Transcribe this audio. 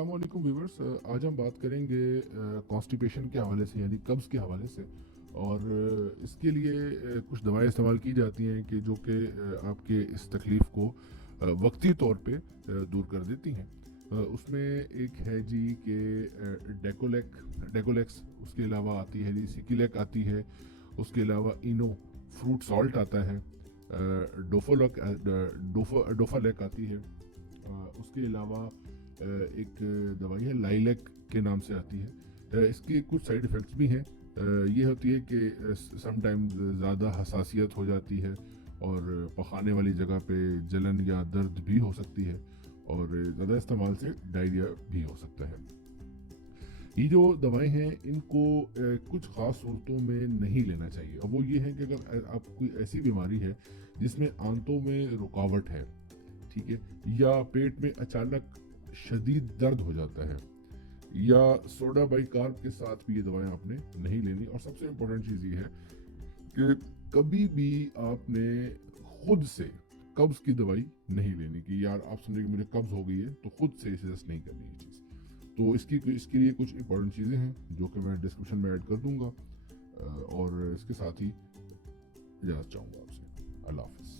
अस्सलाम वालेकुम व्यूवर्स। आज हम बात करेंगे कॉन्स्टिपेशन के हवाले से, यानी कब्ज़ के हवाले से। और इसके लिए कुछ दवाएं इस्तेमाल की जाती हैं कि जो कि आपके इस तकलीफ़ को वक्ती तौर पे दूर कर देती हैं। उसमें एक है जी कि डेकोलेक्स, उसके अलावा आती है जी सिकिलेक आती है, उसके अलावा इनो फ्रूट सॉल्ट आता है, डोफालेक आती है। उसके अलावा एक दवाई है लाइलेक के नाम से आती है। इसके कुछ साइड इफ़ेक्ट्स भी हैं। ये होती है कि समटाइम्स ज़्यादा हसासियत हो जाती है और पखाने वाली जगह पे जलन या दर्द भी हो सकती है, और ज़्यादा इस्तेमाल से डायरिया भी हो सकता है। ये जो दवाएं हैं इनको कुछ ख़ास सूरतों में नहीं लेना चाहिए। अब वो ये है कि अगर आपको कोई ऐसी बीमारी है जिसमें आंतों में रुकावट है, ठीक है, या पेट में अचानक शदीद दर्द हो जाता है, या सोडा बाइकार्ब के साथ भी ये दवाएं आपने नहीं लेनी। और सबसे इम्पोर्टेंट चीज़ ये है कि कभी भी आपने खुद से कब्ज़ की दवाई नहीं लेनी कि यार आप समझे कि मुझे कब्ज़ हो गई है तो खुद से सजेस्ट नहीं करनी ये चीज़। तो इसके लिए कुछ इंपॉर्टेंट चीज़ें हैं जो कि मैं डिस्क्रिप्शन में ऐड कर दूंगा, और इसके साथ ही इजाज़त चाहूँगा आपसे। अल्लाह हाफ़िज़।